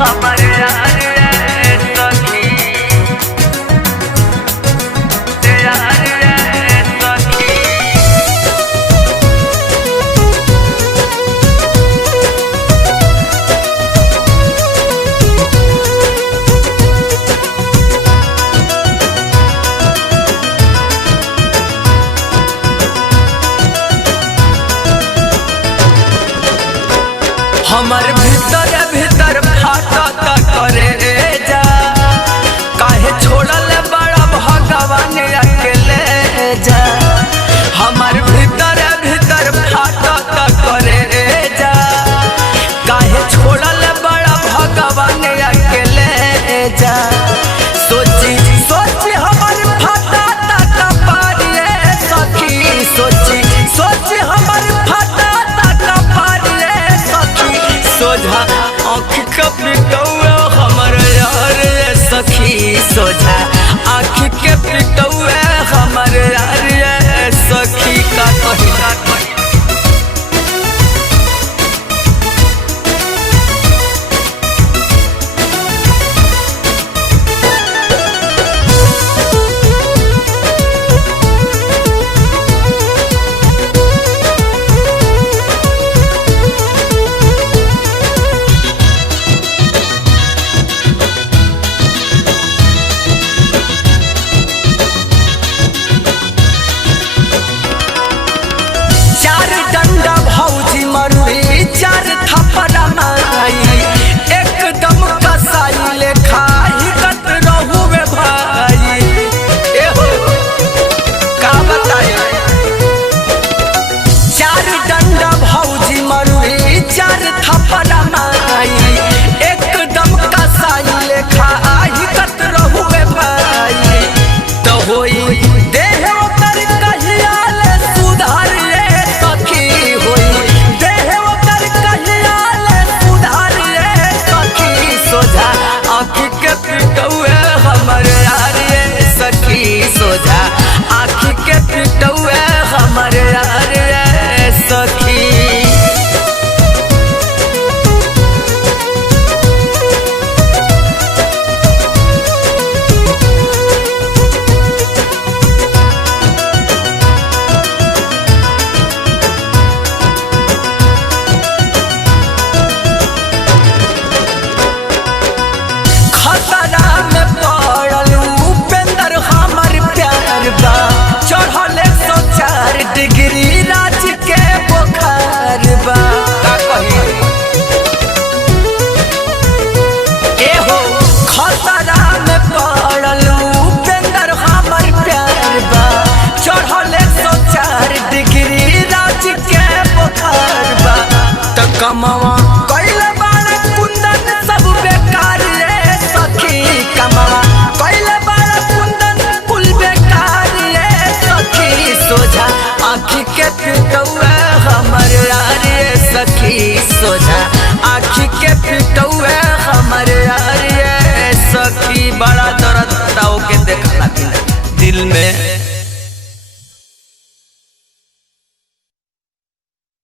हमारे यार रे सखी यार रे सखी। हमर भीतर भीतर फाटता करे जा, काहे छोड़ल बड़ा भगवान अकेले जा। हमर भीतर भीतर फाटता करे जा, काहे छोड़ल बड़ा भगवान अकेले जा। सोची सोची हमर फाटता कपारे सखी, सोची सोची हमर फाटता कपारे सखी। सोझा आँख कपिटौआ हमर यार रे सखी, सोझा आँख के पिटौआ हमर यार रे सखी। का कही का कही चार थप्पड़ माई एकदम कसाई लेखा हिकत रहुए भाई। एहो का बताए चार डंडा भौजी मरुई चार थप्पड़ माई एकदम कसाई लेखा हिकत रहुए भाई। तो होई देह ओकर कहिया ले सुधार रे सखी, होई सोझा आँख के पिटौआ हमर यार रे सखी, सोझा आँख के पिटौआ हमर यार रे सखी। चढ़ले 104 डिग्री राज के बुखार बा। का कही एहो खतरा में पड़ल उपेंद्र हमर प्यार बा। चढ़ले 104 डिग्री राज के बुखार बा। त कमावा कइले बाड़ कुंदन सब बेकार रे सखी, कमावा कइले बाड़ कुंदन कुल बेकार रे सखी। सोझा आँख के पिटौआ हमर यार रे सखी, सोझा आँख के पिटौआ हमर यार रे सखी। बड़ा दर्द ताऊ के देखला दिल में।